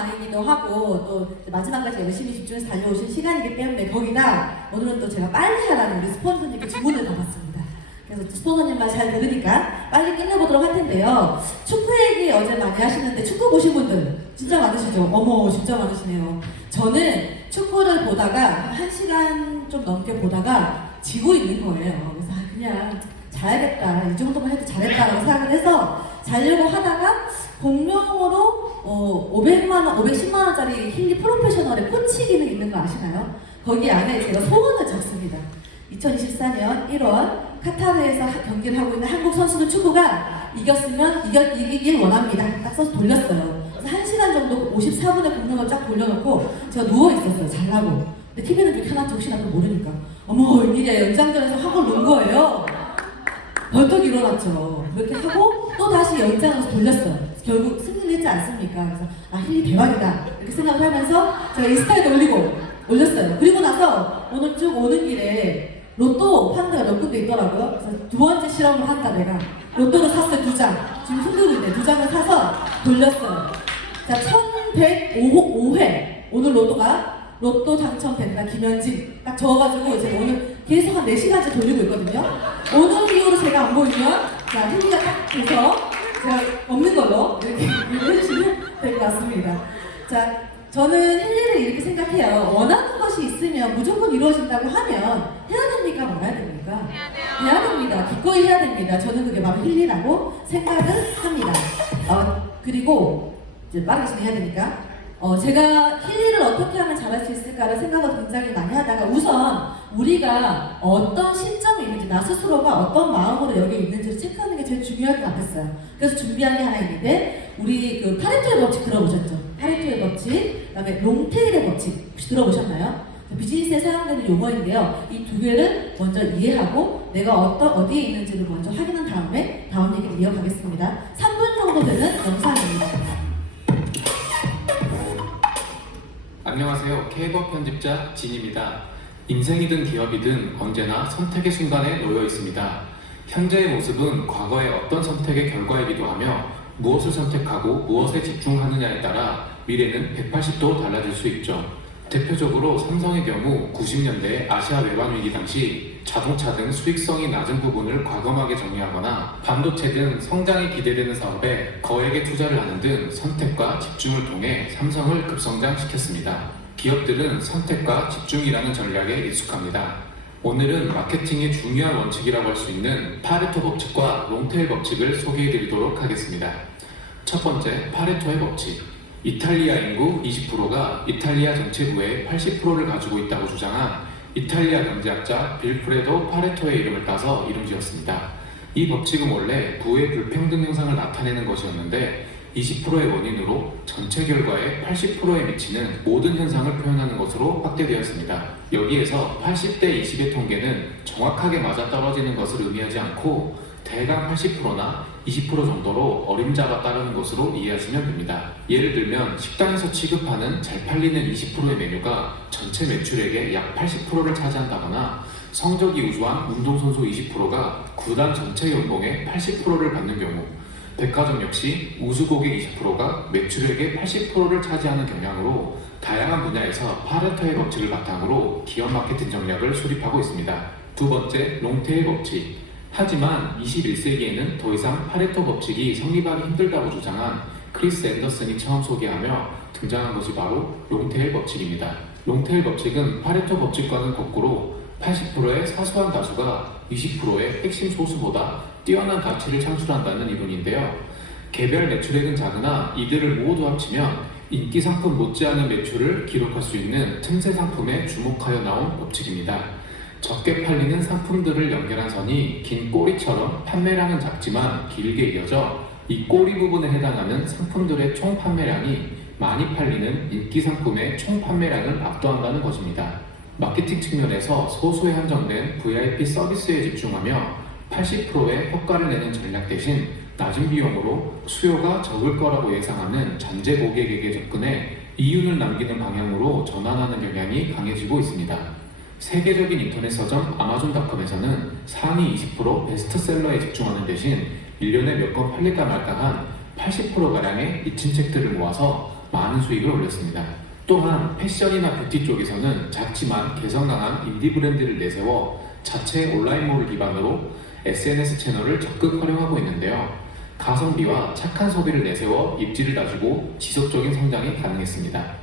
강의기도 하고 또 마지막까지 열심히 집중해서 달려오신 시간이기 때문에 거기다 오늘은 또 제가 빨리 하라는 우리 스폰서님께 주문을 받았습니다. 그래서 스폰서님만 잘 들으니까 빨리 끝내보도록 할 텐데요. 축구 얘기 어제 많이 하시는데 축구 보신 분들 진짜 많으시죠? 어머 진짜 많으시네요. 저는 축구를 보다가 1시간 좀 넘게 보다가 지고 있는 거예요. 그래서 그냥 자야겠다. 이 정도만 해도 잘했다라고 생각을 해서 자려고 하다가 공용으로 500만 원, 510만 원짜리 힐리 프로페셔널의 코치 기능 있는 거 아시나요? 거기 안에 제가 소원을 적습니다. 2024년 1월 카타르에서 경기를 하고 있는 한국 선수들 축구가 이겼으면 이기길 원합니다. 딱 써서 돌렸어요. 그래서 1시간 정도 54분의 공룡을 쫙 돌려놓고 제가 누워있었어요. 잘라고. 근데 TV는 좀 켜놨죠. 혹시나 또 모르니까. 어머 웬일이야. 연장전에서 한골 넣은 거예요. 벌떡 일어났죠. 그렇게 하고 또 다시 연장으로 돌렸어요. 결국 승리를 했지 않습니까? 그래서 힐리 대박이다 이렇게 생각을 하면서 제가 인스타에도 올렸어요. 그리고 나서 오늘 쭉 오는 길에 로또 파는 데가 몇 군데 있더라고요. 그래서 두 번째 실험을 한다 내가. 로또를 샀어요. 2장. 지금 흔들고 있네. 2장을 사서 돌렸어요. 자, 1105회 오늘 로또 당첨된다 김현진 딱 적어가지고 제가 오늘 계속 한 4시간째 돌리고 있거든요. 오늘 이후로 제가 안 보이면 자 힐리가 딱 돼서 제가 없는 걸로 이렇게 해주시면 될 것 같습니다. 자, 저는 힐리를 이렇게 생각해요. 원하는 것이 있으면 무조건 이루어진다고 하면 해야 됩니까? 말아야 됩니까? 해야 됩니다. 기꺼이 해야 됩니다. 저는 그게 바로 힐리라고 생각을 합니다. 그리고 이제 빠르게 진행해야 되니까 제가 힐리를 어떻게 하면 잘할 수 있을까를 생각을 굉장히 많이 하다가 우선 우리가 어떤 시점에 있는지 나 스스로가 어떤 마음으로 여기 있는지를 체크하는 게 제일 중요할 것 같았어요. 그래서 준비한 게 하나 있는데 우리 그 파레토의 법칙 들어보셨죠? 파레토의 법칙, 그다음에 롱테일의 법칙 혹시 들어보셨나요? 비즈니스에 사용되는 용어인데요. 이 두 개를 먼저 이해하고 내가 어디에 있는지를 먼저 확인한 다음에 다음 얘기를 이어가겠습니다. 3분 정도 되는 영상입니다. 안녕하세요. K버 편집자 진입니다. 인생이든 기업이든 언제나 선택의 순간에 놓여 있습니다. 현재의 모습은 과거의 어떤 선택의 결과이기도 하며 무엇을 선택하고 무엇에 집중하느냐에 따라 미래는 180도 달라질 수 있죠. 대표적으로 삼성의 경우 90년대 아시아 외환 위기 당시 자동차 등 수익성이 낮은 부분을 과감하게 정리하거나 반도체 등 성장이 기대되는 사업에 거액의 투자를 하는 등 선택과 집중을 통해 삼성을 급성장시켰습니다. 기업들은 선택과 집중이라는 전략에 익숙합니다. 오늘은 마케팅의 중요한 원칙이라고 할 수 있는 파레토 법칙과 롱테일 법칙을 소개해드리도록 하겠습니다. 첫 번째, 파레토의 법칙. 이탈리아 인구 20%가 이탈리아 전체 부의 80%를 가지고 있다고 주장한 이탈리아 경제학자 빌프레도 파레토의 이름을 따서 이름 지었습니다. 이 법칙은 원래 부의 불평등 현상을 나타내는 것이었는데 20%의 원인으로 전체 결과의 80%에 미치는 모든 현상을 표현하는 것으로 확대되었습니다. 여기에서 80대 20의 통계는 정확하게 맞아떨어지는 것을 의미하지 않고 대강 80%나 20% 정도로 어림잡아 따르는 것으로 이해하시면 됩니다. 예를 들면 식당에서 취급하는 잘 팔리는 20%의 메뉴가 전체 매출액의 약 80%를 차지한다거나 성적이 우수한 운동선수 20%가 구단 전체 연봉의 80%를 받는 경우, 백화점 역시 우수 고객 20%가 매출액의 80%를 차지하는 경향으로 다양한 분야에서 파레토의 법칙을 바탕으로 기업 마케팅 전략을 수립하고 있습니다. 두 번째, 롱테일 법칙. 하지만 21세기에는 더 이상 파레토 법칙이 성립하기 힘들다고 주장한 크리스 앤더슨이 처음 소개하며 등장한 것이 바로 롱테일 법칙입니다. 롱테일 법칙은 파레토 법칙과는 거꾸로 80%의 사소한 다수가 20%의 핵심 소수보다 뛰어난 가치를 창출한다는 이론인데요. 개별 매출액은 작으나 이들을 모두 합치면 인기 상품 못지않은 매출을 기록할 수 있는 틈새 상품에 주목하여 나온 법칙입니다. 적게 팔리는 상품들을 연결한 선이 긴 꼬리처럼 판매량은 작지만 길게 이어져 이 꼬리 부분에 해당하는 상품들의 총 판매량이 많이 팔리는 인기 상품의 총 판매량을 압도한다는 것입니다. 마케팅 측면에서 소수에 한정된 VIP 서비스에 집중하며 80%의 효과를 내는 전략 대신 낮은 비용으로 수요가 적을 거라고 예상하는 잠재 고객에게 접근해 이윤을 남기는 방향으로 전환하는 경향이 강해지고 있습니다. 세계적인 인터넷 서점 아마존닷컴에서는 상위 20% 베스트셀러에 집중하는 대신 1년에 몇 권 팔릴까 말까 한 80%가량의 잊힌 책들을 모아서 많은 수익을 올렸습니다. 또한 패션이나 뷰티 쪽에서는 작지만 개성 강한 인디 브랜드를 내세워 자체 온라인몰을 기반으로 SNS 채널을 적극 활용하고 있는데요. 가성비와 착한 소비를 내세워 입지를 다지고 지속적인 성장이 가능했습니다.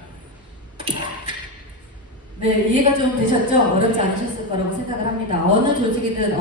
네, 이해가 좀 되셨죠? 어렵지 않으셨을 거라고 생각을 합니다. 어느 조직이든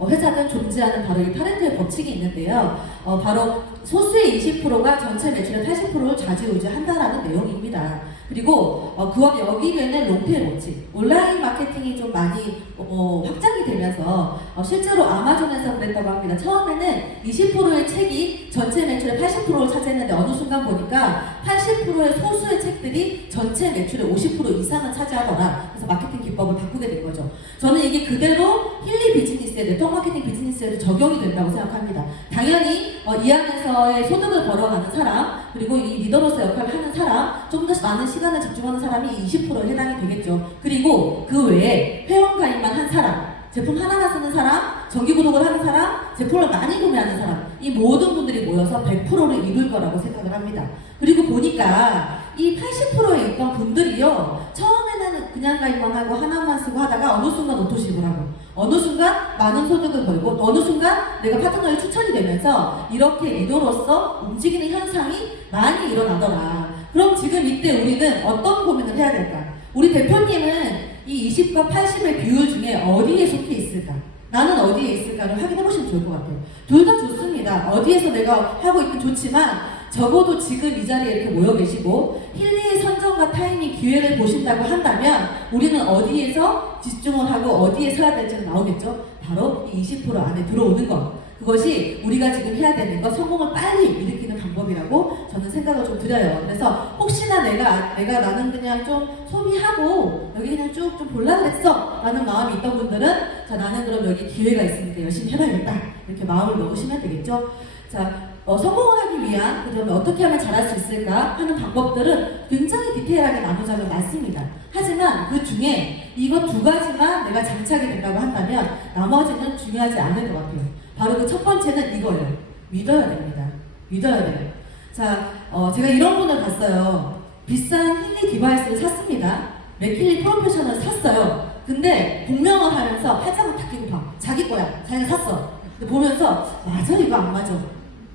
회사든 존재하는 바로 이 파레토의 법칙이 있는데요. 바로 소수의 20%가 전체 매출의 80%를 좌지우지한다라는 내용입니다. 그리고 그와 여기에는 롱테일 법칙, 온라인 마케팅이 좀 많이 확장이 되면서 실제로 아마존에서 그랬다고 합니다. 처음에는 20%의 책이 전체 매출의 80%를 차지했는데 어느 순간 보니까 80%의 소수의 책들이 전체 매출의 50% 이상을 차지하더라. 그래서 마케팅 기법을 바꾸게 된 거죠. 저는 이게 그대로 힐리 비즈니스에, 네트워크 마케팅 비즈니스에도 적용이 된다고 생각합니다. 당연히 이 안에서의 소득을 벌어가는 사람, 그리고 이 리더로서 역할을 하는 사람, 좀 더 많은 시간을 집중하는 사람이 20%에 해당이 되겠죠. 그리고 그 외에 회원 가입만 한 사람, 제품 하나만 쓰는 사람, 정기 구독을 하는 사람, 제품을 많이 구매하는 사람, 이 모든 분들이 모여서 100%를 이룰 거라고 생각을 합니다. 그리고 보니까 이 80%에 있던 분들이요, 처음에는 그냥 가입만 하고 하나만 쓰고 하다가 어느 순간 오토십을 하고, 어느 순간 많은 소득을 벌고, 또 어느 순간 내가 파트너에 추천이 되면서 이렇게 리더로서 움직이는 현상이 많이 일어나더라. 그럼 지금 이때 우리는 어떤 고민을 해야 될까? 우리 대표님은 이 20과 80의 비율 중에 어디에 속해 있을까? 나는 어디에 있을까를 확인해 보시면 좋을 것 같아요. 둘 다 좋습니다. 어디에서 내가 하고 있든 좋지만 적어도 지금 이 자리에 이렇게 모여 계시고 힐리의 선정과 타이밍, 기회를 보신다고 한다면 우리는 어디에서 집중을 하고 어디에 서야 될지는 나오겠죠? 바로 이 20% 안에 들어오는 것. 그것이 우리가 지금 해야 되는 것, 성공을 빨리 일으키는 방법이라고 저는 생각을 좀 드려요. 그래서 혹시나 나는 그냥 좀 소비하고 여기 그냥 쭉 좀 볼라 그랬어 라는 마음이 있던 분들은 자, 나는 그럼 여기 기회가 있으니까 열심히 해봐야겠다 이렇게 마음을 먹으시면 되겠죠. 자, 성공을 하기 위한 그다음에 어떻게 하면 잘할 수 있을까 하는 방법들은 굉장히 디테일하게 나누자면 많습니다. 하지만 그 중에 이것 두 가지만 내가 장착이 된다고 한다면 나머지는 중요하지 않을 것 같아요. 바로 그 첫 번째는 이거예요. 믿어야 됩니다. 믿어야 돼요. 자, 제가 이런 분을 봤어요. 비싼 힐리 디바이스를 샀습니다. 맥힐리 프로페셔널을 샀어요. 근데 공명을 하면서 팔짱을 탁 끼고 봐. 자기 거야. 자기가 샀어. 근데 보면서 맞아 이거 안 맞아.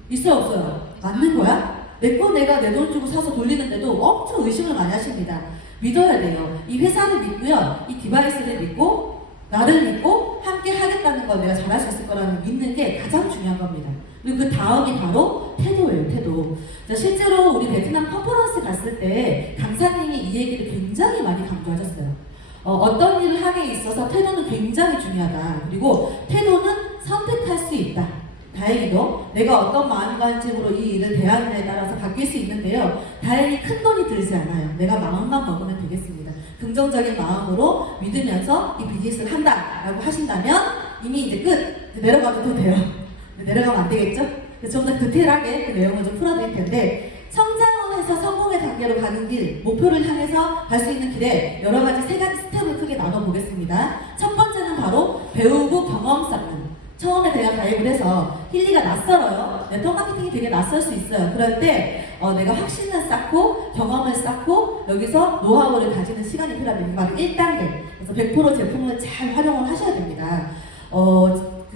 있어요 없어요? 맞는 거야? 내 거 내가 내 돈 주고 사서 돌리는데도 엄청 의심을 많이 하십니다. 믿어야 돼요. 이 회사를 믿고요. 이 디바이스를 믿고 나를 믿고 함께 하겠다는 걸 내가 잘할 수 있을 거라는 믿는 게 가장 중요한 겁니다. 그리고 그 다음이 바로 태도예요, 태도. 자, 실제로 우리 베트남 컨퍼런스 갔을 때 강사님이 이 얘기를 굉장히 많이 강조하셨어요. 어떤 일을 하기에 있어서 태도는 굉장히 중요하다. 그리고 태도는 선택할 수 있다. 다행히도 내가 어떤 마음가짐으로 이 일을 대하느냐에 따라서 바뀔 수 있는데요. 다행히 큰 돈이 들지 않아요. 내가 마음만 먹으면 되겠습니다. 긍정적인 마음으로 믿으면서 이 비즈니스를 한다라고 하신다면 이미 이제 끝! 내려가도 돼요. 내려가면 안 되겠죠? 좀 더 디테일하게 그 내용을 좀 풀어드릴 텐데 성장을 해서 성공의 단계로 가는 길, 목표를 향해서 갈 수 있는 길에 여러 가지 세 가지 스텝을 크게 나눠보겠습니다. 첫 번째는 바로 배우고 경험 쌓는. 처음에 내가 가입을 해서 힐리가 낯설어요. 네트워크 마케팅이 되게 낯설 수 있어요. 그럴 때 내가 확신을 쌓고 경험을 쌓고 여기서 노하우를 가지는 시간이 필요합니다. 바로 1단계. 그래서 100% 제품을 잘 활용을 하셔야 됩니다.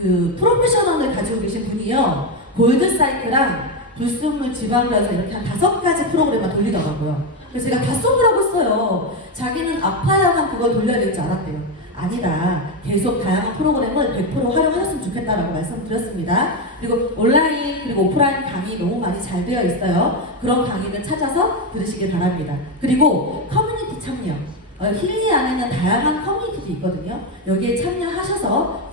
그 프로페셔널을 가지고 계신 분이요. 골드사이클랑 불순물 지방자에서 이렇게 한 5가지 프로그램만 돌리더라고요. 그래서 제가 다 쏘으라고 했어요. 자기는 아파야만 그걸 돌려야 될 줄 알았대요. 아니다. 계속 다양한 프로그램을 100% 활용하셨으면 좋겠다라고 말씀드렸습니다. 그리고 온라인 그리고 오프라인 강의 너무 많이 잘 되어 있어요. 그런 강의를 찾아서 들으시길 바랍니다. 그리고 커뮤니티 참여. 힐리 안에는 다양한 커뮤니티도 있거든요. 여기에 참여하셔서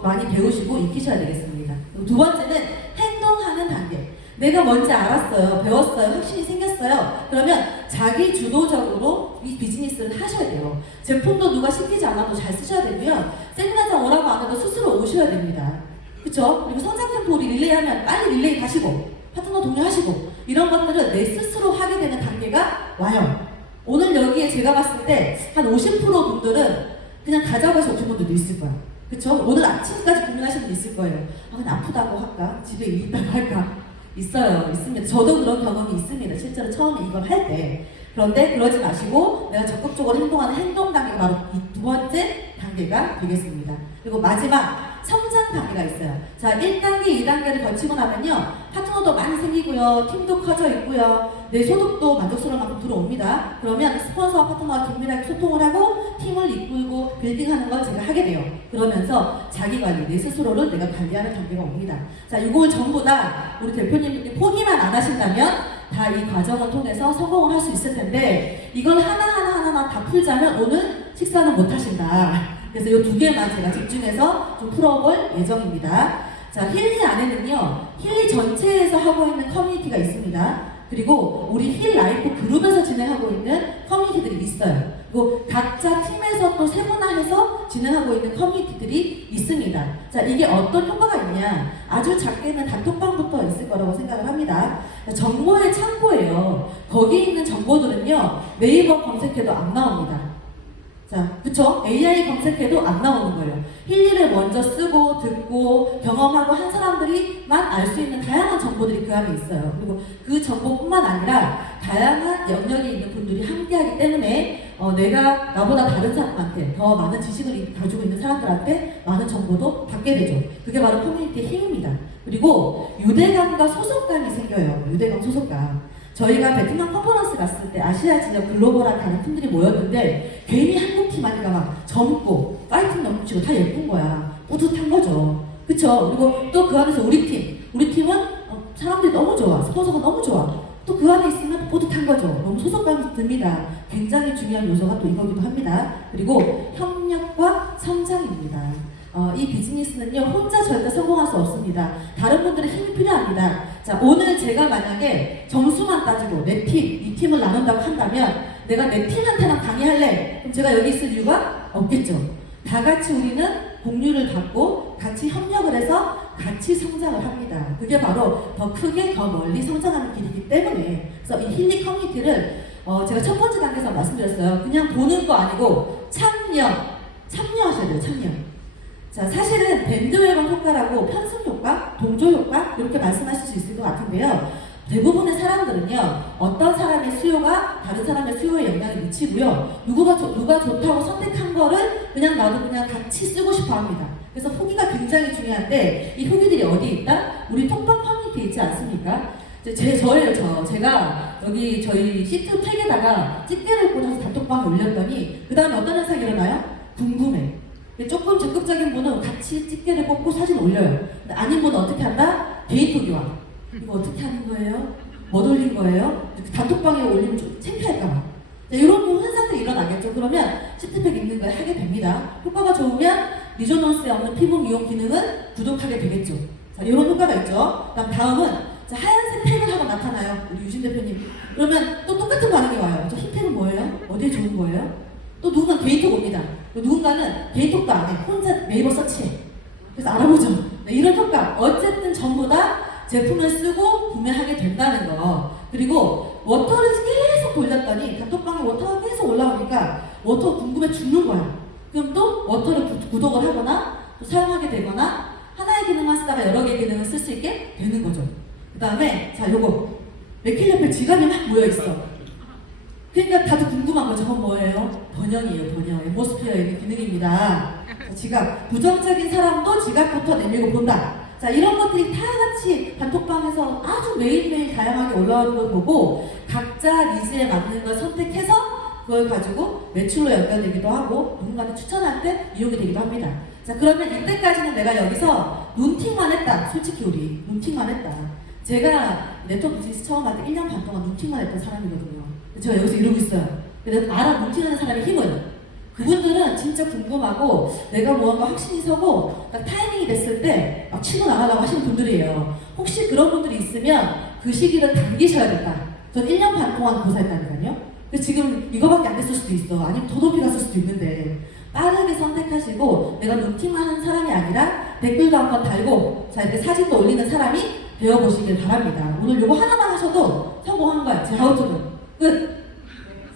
많이 배우시고 익히셔야 되겠습니다. 그리고 두 번째는 행동하는 단계. 내가 뭔지 알았어요. 배웠어요. 확신이 생겼어요. 그러면 자기 주도적으로 이 비즈니스를 하셔야 돼요. 제품도 누가 시키지 않아도 잘 쓰셔야 되고요. 세미나장 오라고 안 해도 스스로 오셔야 됩니다. 그쵸? 그리고 성장 템포 우리 릴레이 하면 빨리 릴레이 가시고 파트너 동료하시고 이런 것들을 내 스스로 하게 되는 단계가 와요. 오늘 여기에 제가 봤을 때 한 50% 분들은 그냥 가져가서 오신 분들도 있을 거야. 그쵸? 오늘 아침까지 고민하시는 분도 있을 거예요. 그냥 아프다고 할까? 집에 일 있다고 할까? 있어요. 있습니다. 저도 그런 경험이 있습니다. 실제로 처음에 이걸 할 때. 그런데 그러지 마시고 내가 적극적으로 행동하는 행동 단계가 바로 이 두 번째 단계가 되겠습니다. 그리고 마지막 성장 단계가 있어요. 자, 1단계, 2단계를 거치고 나면요. 파트너도 많이 생기고요. 팀도 커져 있고요. 내 소득도 만족스러운 만큼 들어옵니다. 그러면 스폰서와 파트너와 긴밀하게 소통을 하고 팀을 이끌고 빌딩하는 걸 제가 하게 돼요. 그러면서 자기 관리, 내 스스로를 내가 관리하는 단계가 옵니다. 자, 이걸 전부 다 우리 대표님들이 포기만 안 하신다면 다 이 과정을 통해서 성공을 할 수 있을 텐데 이걸 하나하나 다 풀자면 오늘 식사는 못 하신다. 그래서 이 두 개만 제가 집중해서 좀 풀어볼 예정입니다. 자, 힐리 안에는요, 힐리 전체에서 하고 있는 커뮤니티가 있습니다. 그리고 우리 힐 라이프 그룹에서 진행하고 있는 커뮤니티들이 있어요. 그리고 각자 팀에서 또 세분화해서 진행하고 있는 커뮤니티들이 있습니다. 자, 이게 어떤 효과가 있냐? 아주 작게는 단톡방부터 있을 거라고 생각을 합니다. 정보의 창고예요. 거기 있는 정보들은요, 네이버 검색해도 안 나옵니다. 자, 그쵸? AI 검색해도 안 나오는 거예요. 힐리를 먼저 쓰고 듣고 경험하고 한 사람들이만 알 수 있는 다양한 정보들이 그 안에 있어요. 그리고 그 정보뿐만 아니라 다양한 영역에 있는 분들이 함께하기 때문에 내가 나보다 다른 사람한테 더 많은 지식을 가지고 있는 사람들한테 많은 정보도 받게 되죠. 그게 바로 커뮤니티의 힘입니다. 그리고 유대감과 소속감이 생겨요. 유대감, 소속감. 저희가 베트남 컨퍼런스 갔을 때 아시아 지역 글로벌한 다른 팀들이 모였는데 괜히 한국 팀 아니까 막 젊고 파이팅 넘치고 다 예쁜 거야. 뿌듯한 거죠. 그쵸? 그리고 또 그 안에서 우리 팀은 사람들이 너무 좋아. 스폰서가 너무 좋아. 또 그 안에 있으면 뿌듯한 거죠. 너무 소속감이 듭니다. 굉장히 중요한 요소가 또 이거기도 합니다. 그리고 협력과 성장입니다. 이 비즈니스는요, 혼자 절대 성공할 수 없습니다. 다른 분들의 힘이 필요합니다. 자, 오늘 제가 만약에 점수만 따지고 내 팀, 이 팀을 나눈다고 한다면 내가 내 팀한테만 강의할래? 그럼 제가 여기 있을 이유가 없겠죠. 다 같이 우리는 공유를 받고 같이 협력을 해서 같이 성장을 합니다. 그게 바로 더 크게 더 멀리 성장하는 길이기 때문에 그래서 이 힐리 커뮤니티를 제가 첫 번째 단계에서 말씀드렸어요. 그냥 보는 거 아니고 참여하셔야 돼요. 참여. 자, 사실은 밴드웨건 효과라고 편승 효과, 동조 효과 이렇게 말씀하실 수 있을 것 같은데요. 대부분의 사람들은요, 어떤 사람의 수요가 다른 사람의 수요에 영향을 미치고요. 누가 좋다고 선택한 거를 그냥 나도 그냥 같이 쓰고 싶어 합니다. 그래서 후기가 굉장히 중요한데 이 후기들이 어디에 있다? 우리 톡방 커뮤니티에 있지 않습니까? 제가 여기 저희 시트 팩에다가 집게를 꽂아서 단톡방에 올렸더니 그 다음에 어떤 현상이 일어나요? 궁금해. 조금 적극적인 분은 같이 집게를 꽂고 사진 올려요. 아닌 분은 어떻게 한다? 데이터 교환. 이거 어떻게 하는 거예요? 뭐 올린 거예요? 단톡방에 올리면 좀 창피할까봐. 이런 현상들이 일어나겠죠. 그러면 시트팩 있는 걸 하게 됩니다. 효과가 좋으면 리조넌스에 없는 피부 미용 기능은 구독하게 되겠죠. 자, 이런 효과가 있죠. 다음은 하얀색 팩을 하고 나타나요. 우리 유진 대표님. 그러면 또 똑같은 반응이 와요. 저 흰 팩은 뭐예요? 어디에 좋은 거예요? 또 누군가는 개인톡 옵니다. 누군가는 개인톡도 안 해. 혼자 네이버 서치해. 그래서 알아보죠. 네, 이런 효과. 어쨌든 전부 다 제품을 쓰고 구매하게 된다는 거. 그리고 워터를 계속 돌렸더니 단톡방에 워터가 계속 올라오니까 워터 궁금해 죽는 거야. 그럼 또 워터를 구독을 하거나 또 사용하게 되거나 하나의 기능만 쓰다가 여러 개의 기능을 쓸 수 있게 되는 거죠. 그 다음에 자, 요거 맥힐 옆에 지갑이 막 모여있어. 그러니까 다들 궁금한 거 저건 뭐예요? 번영이에요, 번영. 엠보스피어의 기능입니다. 자, 지갑. 부정적인 사람도 지갑부터 내밀고 본다. 자, 이런 것들이 다 같이 단톡방에서 아주 매일매일 다양하게 올라오는 걸 보고 각자 니즈에 맞는 걸 선택해서 그걸 가지고 매출로 연결되기도 하고 누군가한테 추천할 때 이용이 되기도 합니다. 자, 그러면 이때까지는 내가 여기서 눈팅만 했다. 솔직히 우리 눈팅만 했다. 제가 네트워크 비즈니스 처음 할 때 1년 반 동안 눈팅만 했던 사람이거든요. 제가 여기서 이러고 있어요. 그래서 알아, 눈팅하는 사람의 힘을. 그분들은 진짜 궁금하고 내가 무언가 확신이 서고 딱 타이밍이 됐을 때 막 치고 나가려고 하시는 분들이에요. 혹시 그런 분들이 있으면 그 시기를 당기셔야겠다. 전 1년 반 동안 고사했다니까요. 근데 지금 이거밖에 안 됐을 수도 있어. 아니면 더 높이 갔을 수도 있는데 빠르게 선택하시고 내가 눈팅만 하는 사람이 아니라 댓글도 한번 달고 자, 이렇게 사진도 올리는 사람이 되어보시길 바랍니다. 오늘 요거 하나만 하셔도 성공한 거야. 제 하우투는 끝!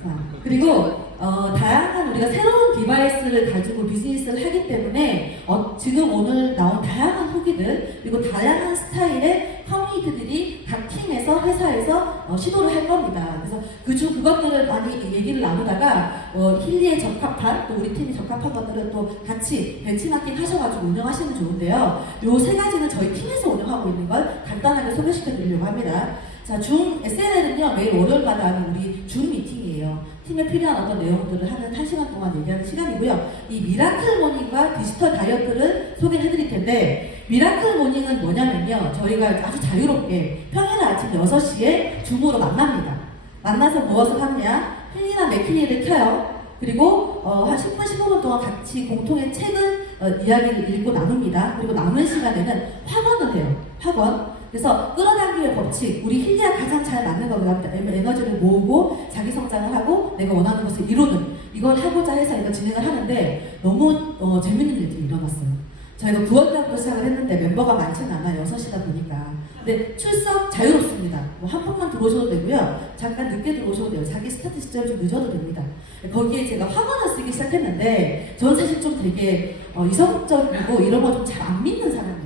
자, 그리고 다양한 우리가 새로운 디바이스를 가지고 비즈니스를 하기 때문에 지금 오늘 나온 다양한 후기들 그리고 다양한 스타일의 커뮤니티들이 각 팀에서 회사에서 시도를 할 겁니다. 그래서 그중 그것들을 많이 얘기를 나누다가 힐리에 적합한 또 우리 팀이 적합한 것들을 또 같이 벤치마킹 하셔가지고 운영하시면 좋은데요. 요 세 가지는 저희 팀에서 운영하고 있는 걸 간단하게 소개시켜 드리려고 합니다. 자, 줌 SNL은요 매일 월요일마다 하는 우리 줌 미팅이에요. 팀에 필요한 어떤 내용들을 하는 1시간 동안 얘기하는 시간이고요. 이 미라클 모닝과 디지털 다이어트를 소개해 드릴 텐데, 미라클 모닝은 뭐냐면요, 저희가 아주 자유롭게 평일 아침 6시에 줌으로 만납니다. 만나서 무엇을 하느냐, 힐리나 맥힐리를 켜요. 그리고 한 10분, 15분 동안 같이 공통의 책을 이야기를 읽고 나눕니다. 그리고 남은 시간에는 학원을 해요. 학원. 그래서 끌어당기의 법칙, 우리 힐리와 가장 잘 맞는 겁니다. 에너지를 모으고 자기 성장을 하고 내가 원하는 것을 이루는, 이걸 하고자 해서 이거 진행을 하는데 너무 재밌는 일들이 일어났어요. 저희가 9월달부터 시작을 했는데 멤버가 많지는 않아요. 6시다 보니까. 근데 출석 자유롭습니다. 뭐 한 번만 들어오셔도 되고요. 잠깐 늦게 들어오셔도 돼요. 자기 스타트 시점이 좀 늦어도 됩니다. 거기에 제가 학원을 쓰기 시작했는데 저는 사실 좀 되게 이성적이고 이런 거 좀 잘 안 믿는 사람이에요.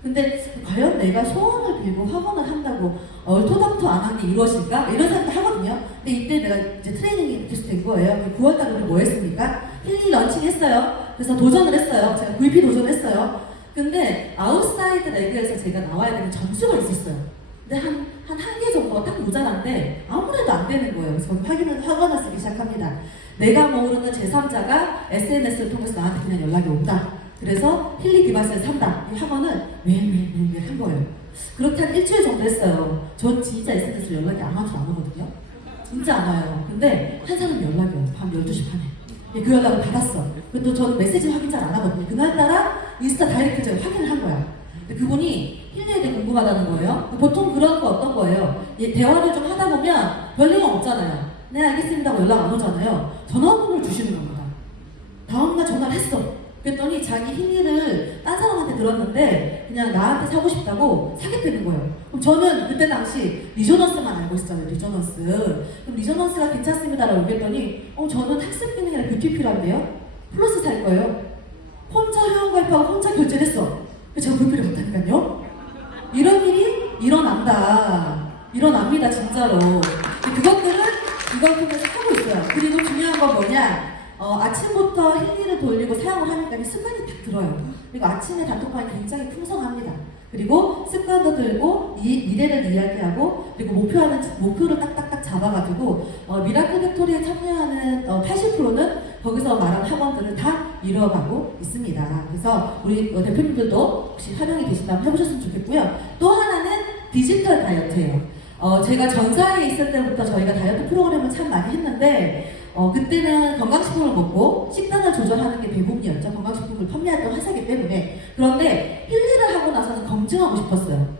근데 과연 내가 소원을 빌고 학원을 한다고 얼토당토 안 하는 게 이루어질까? 이런 생각도 하거든요. 근데 이때 내가 이제 트레이닝이 계속된 거예요. 9월달에 우리 뭐 했습니까? 힐리 런칭 했어요. 그래서 도전을 했어요. 제가 VP 도전을 했어요. 근데 아웃사이드 레그에서 제가 나와야 되는 점수가 있었어요. 근데 한 개 정도가 딱 모자란데 아무래도 안 되는 거예요. 그래서 학원을 쓰기 시작합니다. 내가 모르는 제3자가 SNS를 통해서 나한테 그냥 연락이 온다. 그래서 힐리 디바이스를 산다. 이 학원을 매일매일 한 거예요. 그렇게 한 일주일 정도 했어요. 전 진짜 SNS 연락이 안 와서 안 오거든요. 진짜 안 와요. 근데 한 사람이 연락이 와요. 밤 12시 반에. 그 연락을 받았어. 그리고 또 저는 메시지 확인 잘 안 하거든요. 그날따라 인스타 다이렉트 제가 확인을 한 거야. 근데 그분이 힐리에 대해 궁금하다는 거예요. 보통 그런 거 어떤 거예요? 대화를 좀 하다 보면 별 내용 없잖아요. 네, 알겠습니다 하고 연락 안 오잖아요. 전화번호를 주시는 겁니다. 다음날 전화를 했어. 그랬더니 자기 힐리를 딴 사람한테 들었는데 그냥 나한테 사고 싶다고 사겠다는 거예요. 그럼 저는 그때 당시 리조넌스만 알고 있었잖아요. 리조넌스. 그럼 리조넌스가 괜찮습니다라고 얘기했더니 저는 학습 기능이라 뷰티 필요한데요. 플러스 살 거예요. 혼자 회원가입하고 혼자 결제를 했어. 제가 볼 필요 없다니까요. 이런 일이 일어납니다 진짜로. 그것들은 이걸 통해서 하고 있어요. 그리고 중요한 건 뭐냐, 아침부터 힐리를 돌리고 사용을 하니까 습관이 딱 들어요. 그리고 아침에 단톡방이 굉장히 풍성합니다. 그리고 습관도 들고 미래를 이야기하고, 그리고 목표를 딱딱딱 잡아가지고 미라클 팩토리에 참여하는 80%는 거기서 말한 학원들을 다 이뤄가고 있습니다. 그래서 우리 대표님들도 혹시 활용이 되신다면 해보셨으면 좋겠고요. 또 하나는 디지털 다이어트예요. 제가 전사에 있을 때부터 저희가 다이어트 프로그램을 참 많이 했는데 그때는 건강식품을 먹고 식단을 조절하는 게 대부분이었죠. 건강식품을 판매했던 회사이기 때문에. 그런데 힐리를 하고 나서는 검증하고 싶었어요.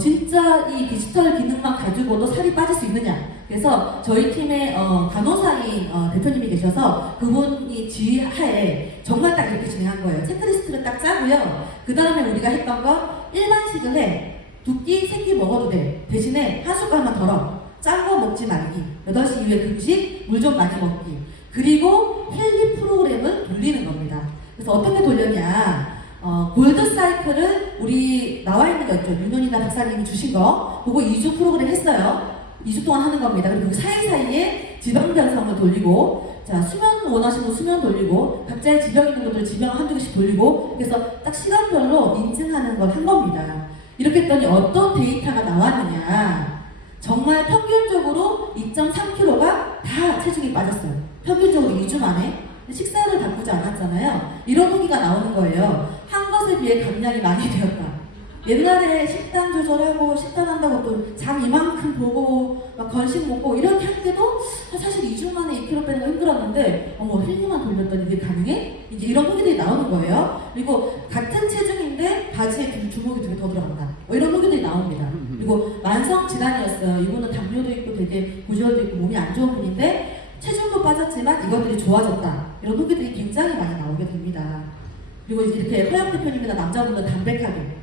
진짜 이 디지털 기능만 가지고도 살이 빠질 수 있느냐. 그래서 저희 팀에 간호사인 대표님이 계셔서 그분이 지휘하에 정말 딱 이렇게 진행한 거예요. 체크리스트를 딱 짜고요. 그 다음에 우리가 했던 거, 일반식을 해. 2끼, 3끼 먹어도 돼. 대신에 한 숟갈만 덜어. 짠 거 먹지 말기. 8시 이후에 금식, 물 좀 많이 먹기. 그리고 힐리 프로그램을 돌리는 겁니다. 그래서 어떻게 돌렸냐. 골드 사이클을 우리 나와 있는 거 있죠. 윤현이나 박사님이 주신 거. 그거 2주 프로그램 했어요. 2주 동안 하는 겁니다. 그리고 그 사이사이에 지방 변성을 돌리고, 자, 수면 원하시는 수면 돌리고, 각자의 지병 있는 분들 지병 한두 개씩 돌리고, 그래서 딱 시간별로 인증하는 걸 한 겁니다. 이렇게 했더니 어떤 데이터가 나왔느냐. 정말 평균적으로 2.3kg가 다 체중이 빠졌어요. 평균적으로 2주 만에. 식사를 바꾸지 않았잖아요. 이런 후기가 나오는 거예요. 한 것에 비해 감량이 많이 되었다. 옛날에 식단 조절하고 식단한다고 또 잠 이만큼 보고 막 건식 먹고 이렇게 할 때도 사실 2주 만에 2kg 빼는 거 힘들었는데 힐리만 돌렸더니 이게 가능해? 이제 이런 후기들이 나오는 거예요. 그리고 같은 체중인데 바지에 주먹이 되게 더 들어간다. 이런 후기들이 나옵니다. 그리고 만성 질환이었어요. 이분은 당뇨도 있고 되게 고지혈도 있고 몸이 안 좋은 분인데 체중도 빠졌지만 이것들이 좋아졌다. 이런 후기들이 굉장히 많이 나오게 됩니다. 그리고 이렇게 허영 대표님이나 남자분들 담백하게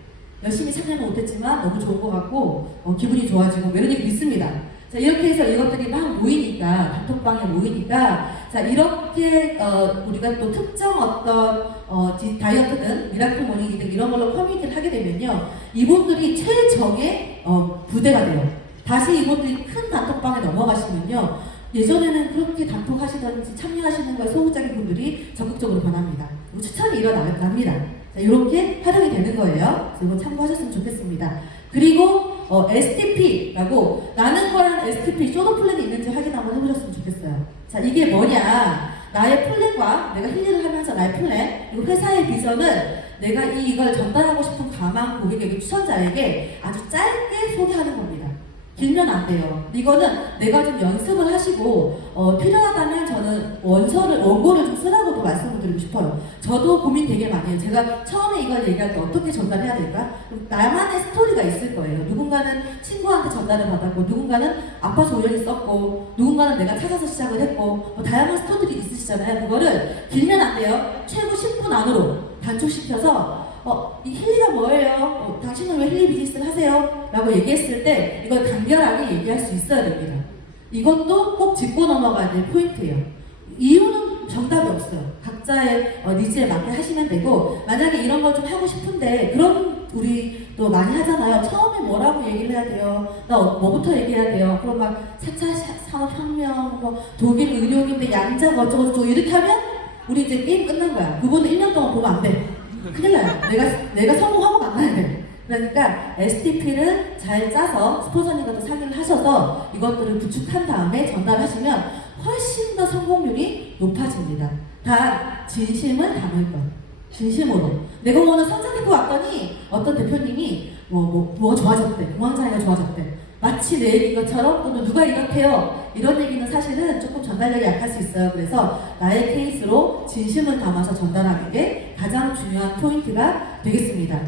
열심히 참여는 못했지만 너무 좋은 것 같고 기분이 좋아지고 이런 얘기 있습니다. 자, 이렇게 해서 이것들이 막 모이니까, 단톡방에 모이니까, 자, 이렇게, 우리가 또 특정 어떤, 다이어트든, 미라클 모닝이든 이런 걸로 커뮤니티를 하게 되면요. 이분들이 최정의, 부대가 돼요. 다시 이분들이 큰 단톡방에 넘어가시면요. 예전에는 그렇게 단톡하시든지 참여하시는 거에 소극적인 분들이 적극적으로 변합니다. 추천이 일어납니다. 자, 이렇게 활용이 되는 거예요. 그래서 이거 참고하셨으면 좋겠습니다. 그리고 STP라고 나는 거랑 STP 쇼도 플랜이 있는지 확인 한번 해보셨으면 좋겠어요. 자, 이게 뭐냐? 나의 플랜과 내가 힐링을 하면서 나의 플랜 그리고 회사의 비전을 내가 이걸 전달하고 싶은 가망 고객에게 추천자에게 아주 짧게 소개하는 겁니다. 길면 안 돼요. 이거는 내가 좀 연습을 하시고 필요하다면 저는 원고를 좀 쓰라고도 말씀을 드리고 싶어요. 저도 고민 되게 많이 해요. 제가 처음에 이걸 얘기할 때 어떻게 전달해야 될까? 나만의 스토리가 있을 거예요. 누군가는 친구한테 전달을 받았고, 누군가는 아파서 우연히 썼고, 누군가는 내가 찾아서 시작을 했고, 다양한 스토리들이 있으시잖아요. 그거를 길면 안 돼요. 최고 10분 안으로 단축시켜서 이 힐리가 뭐예요? 당신은 왜 힐리 비즈니스를 하세요? 라고 얘기했을 때 이걸 간결하게 얘기할 수 있어야 됩니다. 이것도 꼭 짚고 넘어가야 될 포인트예요. 이유는 정답이 없어요. 각자의 니즈에 맞게 하시면 되고, 만약에 이런 걸 좀 하고 싶은데, 그런 우리 또 많이 하잖아요. 처음에 뭐라고 얘기를 해야 돼요? 나 뭐부터 얘기해야 돼요? 그럼 막 4차 산업혁명, 뭐 독일 의료기인데 양자가 어쩌고저쩌고 이렇게 하면 우리 이제 게임 끝난 거야. 그분은 1년 동안 보면 안 돼. 큰일 나요. 내가 성공하고 만나야 돼. 그러니까 STP를 잘 짜서 스폰서님과도 상의를 하셔서 이것들을 구축한 다음에 전달하시면 훨씬 더 성공률이 높아집니다. 단 진심을 담을 것. 진심으로. 내가 오늘 선전해고 왔더니 어떤 대표님이 뭐가 좋아졌대. 공황장애가 좋아졌대. 마치 내 얘기인 것처럼 또는 누가 이렇대요. 이런 얘기는 사실은 조금 전달력이 약할 수 있어요. 그래서 나의 케이스로 진심을 담아서 전달하는 게 가장 중요한 포인트가 되겠습니다.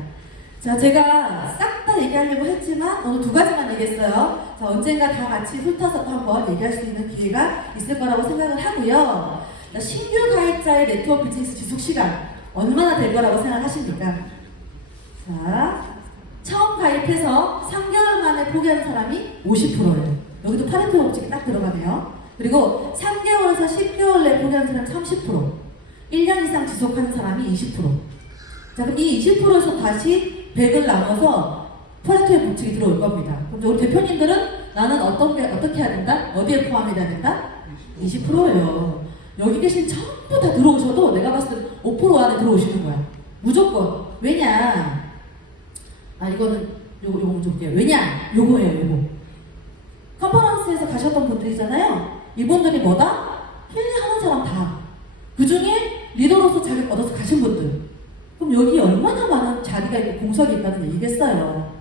자, 제가 싹 다 얘기하려고 했지만 오늘 2가지만 얘기했어요. 자, 언젠가 다 같이 훑어서 한번 얘기할 수 있는 기회가 있을 거라고 생각을 하고요. 자, 신규 가입자의 네트워크 비즈니스 지속 시간 얼마나 될 거라고 생각하십니까? 자, 처음 가입해서 3개월 만에 포기하는 사람이 50%예요. 여기도 파레토 법칙이 딱 들어가네요. 그리고 3개월에서 10개월 내에 포기하는 사람이 30%, 1년 이상 지속하는 사람이 20%. 자, 그럼 이 20%에서 다시 100을 나눠서 파레토의 법칙이 들어올 겁니다. 그럼 우리 대표님들은 나는 어떻게 해야 된다? 어디에 포함이 돼야 된다? 20%예요. 여기 계신 전부 다 들어오셔도 내가 봤을 때 5% 안에 들어오시는 거야. 무조건. 왜냐? 이거는 요거 먼저 볼게요. 왜냐? 요거예요, 요거. 컨퍼런스에서 가셨던 분들이잖아요. 이분들이 뭐다? 힐링하는 사람 다. 그 중에 리더로서 자격 얻어서 가신 분들. 그럼 여기 얼마나 많은 자리가 있고 공석이 있다는 얘기겠어요.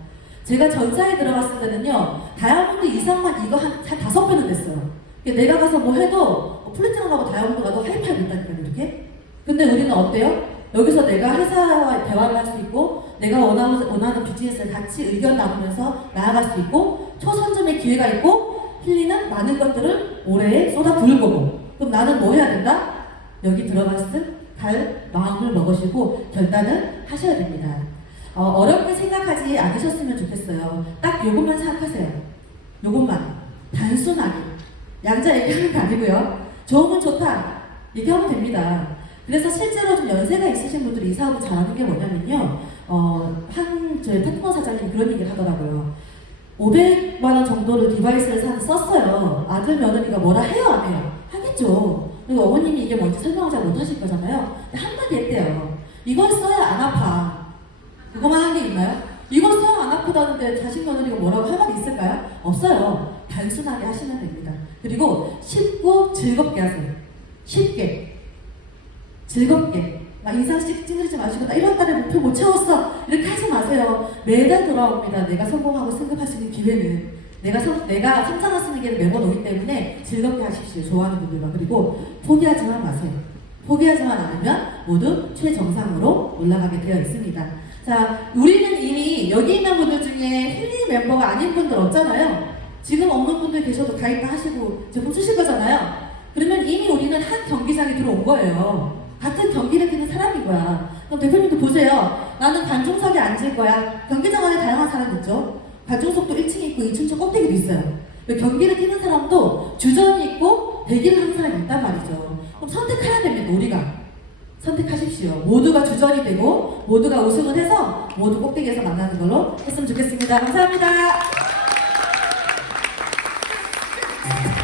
제가 전사에 들어갔을 때는요, 다이아몬드 이상만 이거 한 5배는 됐어요. 내가 가서 뭐 해도 플래티넘 가고 다이아몬드 가도 하이파이브 있다니까요, 이렇게. 근데 우리는 어때요? 여기서 내가 회사와 대화를 할 수 있고, 내가 원하는 비즈니스를 같이 의견 나누면서 나아갈 수 있고, 초선점의 기회가 있고, 힐리는 많은 것들을 올해에 쏟아부을 거고. 그럼 나는 뭐 해야 된다? 여기 들어갔을 갈 마음을 먹으시고 결단을 하셔야 됩니다. 어렵게 생각하지 않으셨으면 좋겠어요. 딱 요것만 생각하세요. 요것만. 단순하게. 양자 얘기하는 거 아니고요. 좋으면 좋다. 얘기하면 됩니다. 그래서 실제로 좀 연세가 있으신 분들이 이 사업을 잘하는 게 뭐냐면요. 저희 파트너 사장님이 그런 얘기를 하더라고요. 500만 원 정도를 디바이스를 썼어요. 아들 며느리가 뭐라 해요, 안 해요? 하겠죠. 그리고 어머님이 이게 뭔지 설명을 잘 못하실 거잖아요. 근데 한마디 했대요. 이걸 써야 안 아파. 그거만 한 게 있나요? 이걸 써야 안 아프다는데 자식 며느리가 뭐라고 할 말이 있을까요? 없어요. 단순하게 하시면 됩니다. 그리고 쉽고 즐겁게 하세요. 쉽게. 즐겁게. 막 인상씩 찡그리지 마시고 나 1월달에 목표 못 채웠어 이렇게 하지 마세요. 매달 돌아옵니다. 내가 성공하고 승급할 수 있는 기회는 내가 성장할 수 있는 기회는 매번 오기 때문에 즐겁게 하십시오. 좋아하는 분들과. 그리고 포기하지만 마세요. 포기하지만 않으면 모두 최정상으로 올라가게 되어 있습니다. 자, 우리는 이미 여기 있는 분들 중에 힐링 멤버가 아닌 분들 없잖아요. 지금 없는 분들 계셔도 가입 다 하시고 제품 쓰실 거잖아요. 그러면 이미 우리는 한 경기장에 들어온 거예요. 같은 경기를 뛰는 사람인 거야. 그럼 대표님도 보세요. 나는 관중석에 앉을 거야. 경기장 안에 다양한 사람 있죠. 관중석도 1층 있고 2층 꼭대기도 있어요. 경기를 뛰는 사람도 주전이 있고 배기를 하는 사람이 있단 말이죠. 그럼 선택해야 됩니다. 우리가 선택하십시오. 모두가 주전이 되고 모두가 우승을 해서 모두 꼭대기에서 만나는 걸로 했으면 좋겠습니다. 감사합니다.